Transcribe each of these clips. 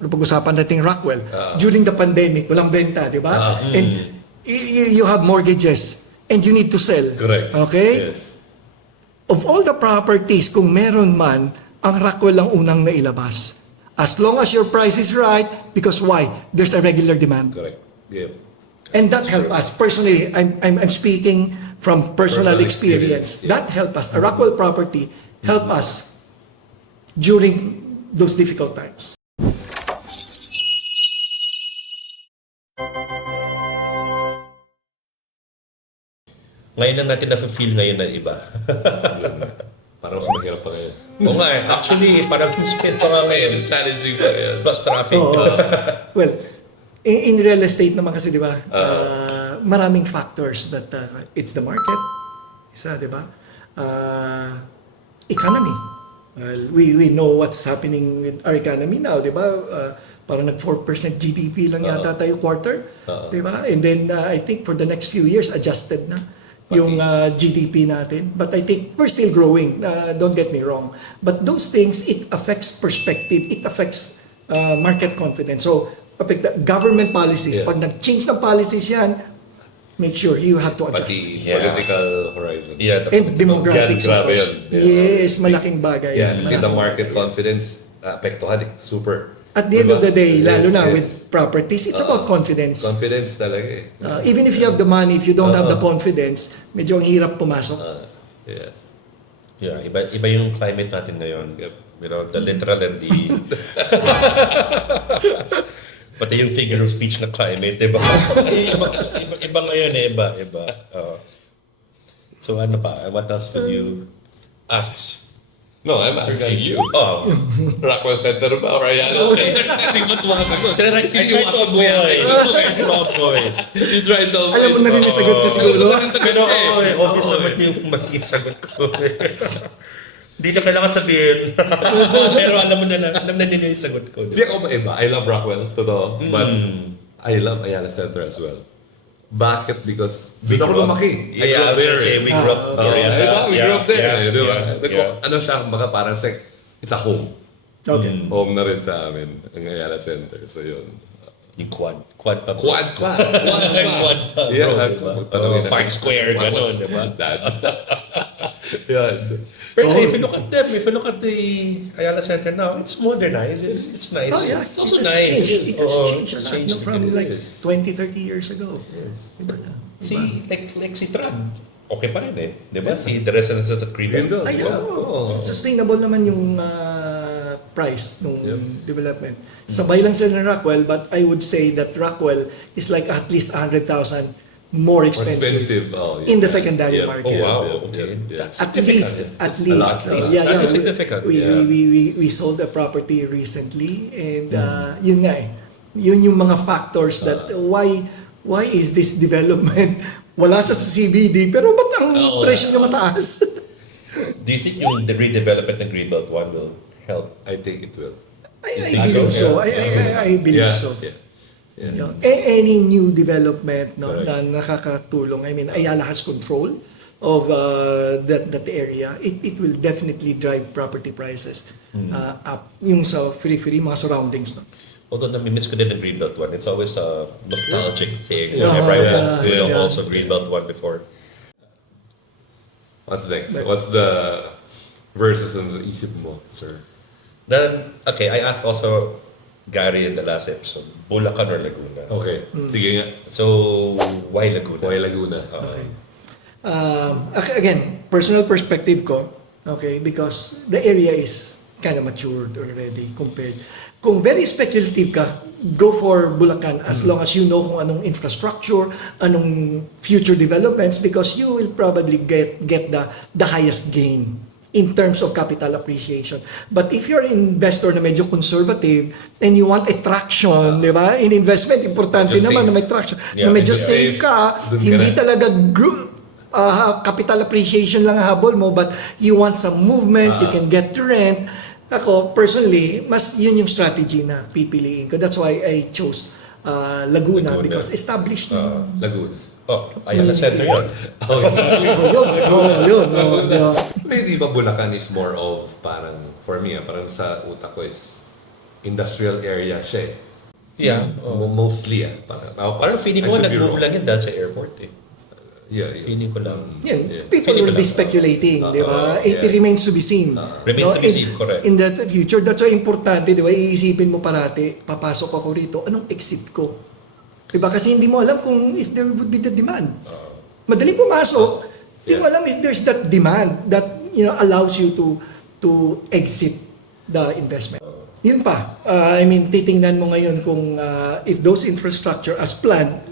pag-usapan natin Rockwell, during the pandemic, walang benta, di ba? And you have mortgages and you need to sell. Correct. Okay? Yes. Of all the properties, kung meron man, ang Rockwell ang unang nailabas. As long as your price is right, because why? There's a regular demand. Correct. Yeah. And that helped us. Personally, I'm speaking from personal Personal experience. experience, yeah. That helped us. A Rockwell property helped us during those difficult times. Ngayon lang natin na-feel ngayon na iba. Parang mas mahirap pa ngayon. Oo nga eh. Actually, parang spend pa nga ngayon. Challenging pa ngayon. Plus traffic. Well, in real estate naman kasi, di ba, maraming factors that it's the market, isa, di ba? Economy. Well, we know what's happening with our economy now, di ba? Parang nag 4% GDP lang yata tayo quarter, di ba? And then I think for the next few years, adjusted na yung GDP natin. But I think we're still growing, don't get me wrong. But those things, it affects perspective, it affects market confidence. So, government policies, pag nag-change ng policies yan, make sure you have to adjust. Pati political horizon. Yeah, And demographics, Yan, of grabe course. yun. Yes, malaking bagay. Yeah, kasi the Malaking market bagay. confidence, apektuhan eh. Super. At the end of the day, lalo Yes, na yes. with properties, it's about confidence. Confidence talaga eh. Even if you have the money, if you don't have the confidence, medyo ang hirap pumasok. Yeah. Yeah, iba yung climate natin ngayon. Yep. You know, the literal and the... Pati yung figure of speech na climate, diba? iba ngayon eh, iba. So ano pa? What else would you ask? No, I'm asking you. Oh, Rockwell Center ba or Ayala Center? Hindi mas makasagot. I tried to avoid. You tried to avoid. Alam mo na rin yung sagot ko siguro. Pero obvious naman yung magiging sagot ko. Hindi na kailangan sabihin. Pero alam na din yung sagot ko. Hindi ako maiba. I love Rockwell, totoo. But I love Ayala Center as well. Bakit? Because doon ako lumaki. Yeah, I was gonna say, we grew up Oriental. We grew up there. Yeah, Di ba? yeah. Ano siya, baka parang it's a home. Okay. Home na rin sa amin, ang Ayala Center. So yun. Yung quad pa. Quad. Quad pa. Yeah. Bro, Park Square, gano'n, di ba? That. Yan. But if you look at them, if you look at the Ayala Center now, it's modernized. It's nice. Oh yeah, It's also it has nice. changed. It has Oo, changed a it's lot. changed. No, from It like is. 20, 30 years ago. Iba na. Si Tran, okay pa rin eh. Di ba? Si The Residence at Greenbelt. Greenbelt. Ay, Oo. sustainable naman yung price nung development. Sabay lang sila ng Rockwell, but I would say that Rockwell is like at least 100,000 more expensive, Oh, yeah. in the secondary Yeah. market. Oh wow, Yeah, okay. yeah. That's At significant. least, lot. That is significant, yeah. we sold a property recently, and yun nga eh, yun yung mga factors that why is this development wala sa CBD pero ba't ang presyo niya mataas? Do you think yung the redevelopment ng Greenbelt 1 will help? I think it will. I believe so. I believe so. Yeah. You know, any new development na nakakatulong. I mean, Ayala has control of that area. It will definitely drive property prices up. Yung sa free mga surroundings. No? Although nami-miss ko din ng Greenbelt 1, it's always a nostalgic thing. Yeah. Whenever I went to Yeah. also Greenbelt 1 before. What's next? What's the verses ng isip mo, sir? Then, okay, I asked also Gary in the last episode, Bulacan or Laguna? Okay. Sige nga. So, why Laguna? Why Laguna? Again, personal perspective ko, okay, because the area is kind of matured already compared. Kung very speculative ka, go for Bulacan as long as you know kung anong infrastructure, anong future developments, because you will probably get the highest gain in terms of capital appreciation. But if you're an investor na medyo conservative and you want a traction, di ba? In investment, importante Medyo naman safe. na may traction. Yeah, na medyo medyo safe safe. ka, Dun ka hindi na. talaga capital appreciation lang ang habol mo, but you want some movement, you can get rent. Ako, personally, mas yun yung strategy na pipiliin ko. That's why I chose Laguna, because established na. Laguna. Oh, Ayala Center yun. Oh, yeah. yun. Maybe ba Bulacan is more of parang, for me, parang sa utak ko is industrial area siya eh. Yeah. Mostly Parang feeling ko nag-move lang yan dahil sa airport eh. Yeah. Feeling ko lang. Yan, Yeah. people will be Feeling ko lang. speculating, di ba? It yeah. remains to be seen. Remains to be seen, correct. In the future, that's why importante, di ba? Iisipin mo parati, papasok ako rito, anong exit ko? Di ba? Kasi hindi mo alam kung if there would be the demand. Madaling pumasok, hindi mo alam if there's that demand that allows you to exit the investment. Yun pa. I mean, titingnan mo ngayon kung if those infrastructure as planned,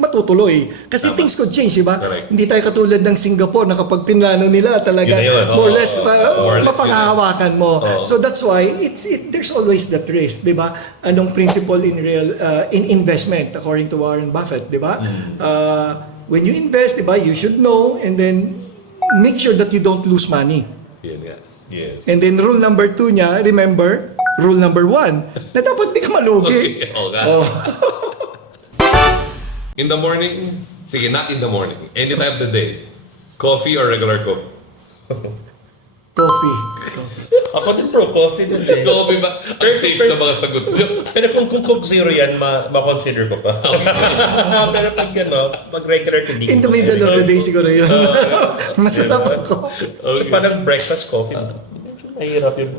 matutuloy. Kasi Tama. things could change, di ba? Correct. Hindi tayo katulad ng Singapore na kapag pinlano nila talaga Yun na yun. more or less More or less mapanghahawakan mo. Oo. So that's why there's always that risk, di ba? Anong principle in investment according to Warren Buffett, di ba? When you invest, di ba, you should know and then make sure that you don't lose money. Yun nga. Yes. And then rule number 2 niya, remember, rule number 1, na dapat di ka malugi. Okay. Okay. Oh. In the morning, sige, not in the morning. Any time of the day. Coffee or regular Coke? Coffee. Ako din bro, coffee din eh. Coffee ba? Ang safe na mga sagot niyo. Pero kung Coke Zero yan, ma-consider ko pa. Pero pag mag-regular ko din. In the middle of the day siguro yun. Masarap ang Coke. So parang breakfast coffee. Mahirap yun.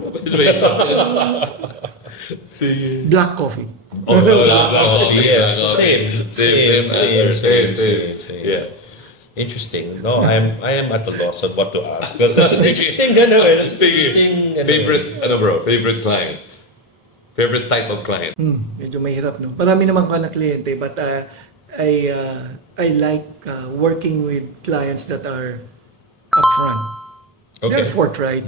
Sige. Black coffee. Oh, yes. Same. Same. Yeah. Interesting. No, I am at a loss of what to ask. Because that's an interesting, that's an interesting. Favorite, favorite client? Favorite type of client? Medyo mahirap, no? Marami naman ka na kliyente, but I like working with clients that are upfront. Okay. They're forthright.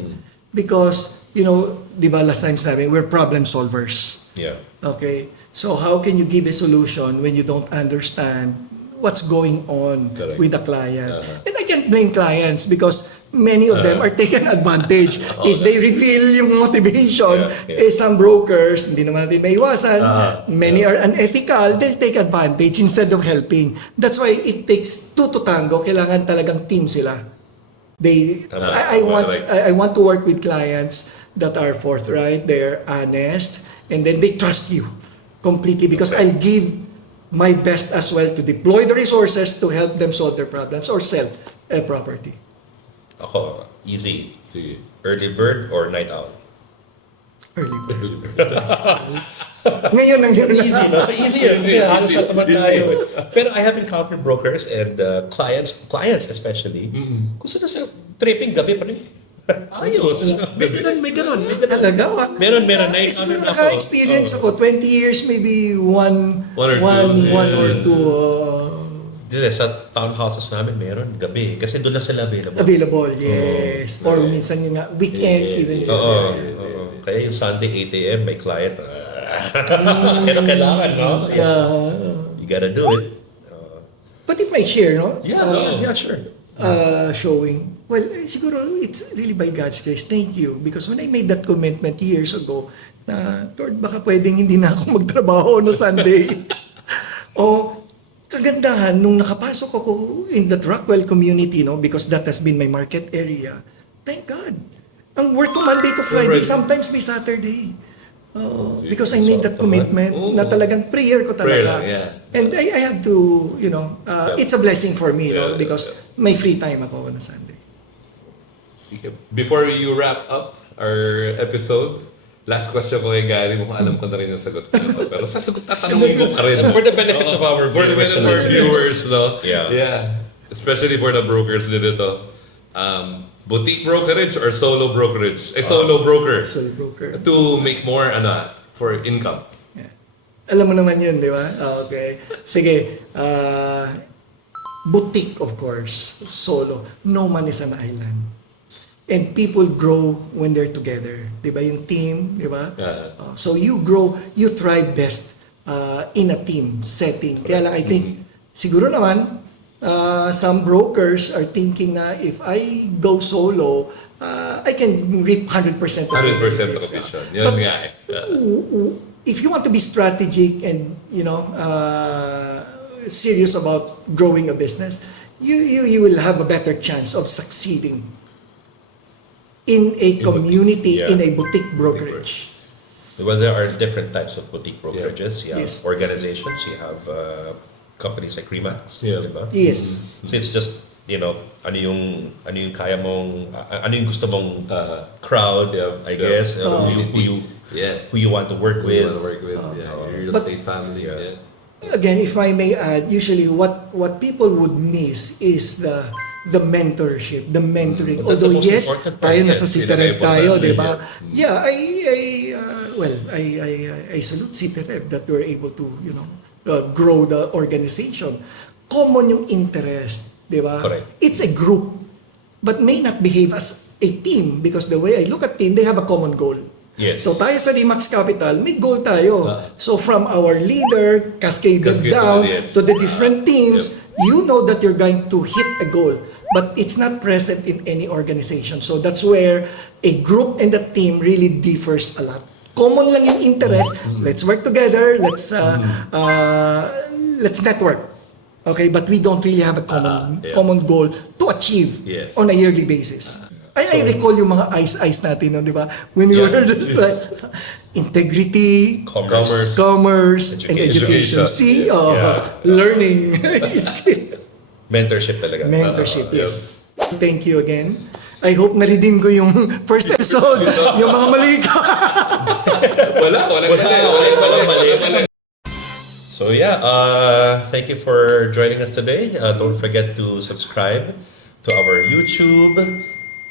Because, di ba last time sinabi, we're problem solvers. Yeah. Okay? So how can you give a solution when you don't understand what's going on Correct. with the client? And I can't blame clients because many of them are taken advantage. If they reveal yung motivation, some brokers, hindi naman natin maiwasan, many are unethical, they'll take advantage instead of helping. That's why it takes two to tango. Kailangan talagang team sila. I want to work with clients that are forthright, they're honest, and then they trust you completely because I'll give my best as well to deploy the resources to help them solve their problems or sell a property. Ako, easy. Sige. Early bird or night owl? Early bird. Ngayon ang Easy, no? Easy yun. Kasi halos lahat naman tayo. Pero I have encountered brokers and clients especially, kung saan sa tripping gabi pa rin. Ayos. May ganun. Talaga. Meron. Siguro Na-encounter na ako. naka-experience ako. 20 years, maybe one or two Dito sa townhouses namin, meron gabi. Kasi doon lang sila available. available. Yes. Or minsan yung nga, weekend even. Oo. Kaya yung Sunday 8 a.m. may client. Pero kailangan, no? You gotta do it. But if I share, no? Yeah, sure. Showing. Well, siguro it's really by God's grace. Thank you. Because when I made that commitment years ago, na Lord, baka pwedeng hindi na ako magtrabaho no Sunday. O, kagandahan, nung nakapasok ako in that Rockwell community, no, because that has been my market area, thank God. Ang work ko Monday to Friday, sometimes may Saturday. Because I made that commitment na talagang prayer ko talaga. Prayer lang, yeah. And I had to, it's a blessing for me, because may free time ako on a Sunday. Before you wrap up our episode, last question ko kay Gary, mukhang alam ko na rin yung sagot ko. Pero tatanungin ko pa rin. For the benefit of our For the benefit of our viewers, no? Yeah. Especially for the brokers din ito. Boutique brokerage or solo brokerage? Solo broker. Solo broker. To make more, for income. Yeah. Alam mo naman yun, di ba? Okay. Sige. Boutique, of course. Solo. No man is an island. And people grow when they're together. Di ba? Yung team, di ba? Yeah. So you grow, you thrive best in a team setting. Kaya lang, I think, siguro naman, some brokers are thinking na if I go solo, I can reap 100% of 100% of commission. Yan nga eh. If you want to be strategic and serious about growing a business, you will have a better chance of succeeding in a community, in a boutique brokerage. Well, there are different types of boutique brokerages. You have Yes. organizations, you have companies like Remax. Yeah. Diba? Yes. So it's just, ano yung kaya mong, ano yung gusto mong crowd, Yeah. I guess, Yeah. who you want to work Who you with. want to work with? Yeah. Your real But- estate family. Yeah. Yeah. Again, if I may add, usually what people would miss is the mentorship, the mentoring. But that's the Although most yes, important part. tayo nasa Yes, Citereb tayo, pinaka-importante, di ba? Yeah, I salute Citereb that we're able to, grow the organization. Common yung interest, di ba? Correct. It's a group, but may not behave as a team because the way I look at team, they have a common goal. Yes. So tayo sa Remax Capital, may goal tayo. So from our leader, cascaded Cascade down yes. to the different teams, you know that you're going to hit a goal. But it's not present in any organization. So that's where a group and a team really differs a lot. Common lang yung interest. Let's work together. Let's network. Okay, but we don't really have a common goal to achieve Yes. on a yearly basis. I recall yung mga ice natin, no, di ba? When we were just like, integrity, commerce, and education. Education. See, Yeah. learning skill. Mentorship talaga. Mentorship, yes. Thank you again. I hope na-redeem ko yung first episode, yung mga mali ko. Walang mali. So yeah, thank you for joining us today. Don't forget to subscribe to our YouTube,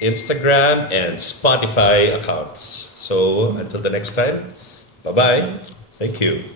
Instagram, and Spotify accounts. So until the next time, bye-bye. Thank you.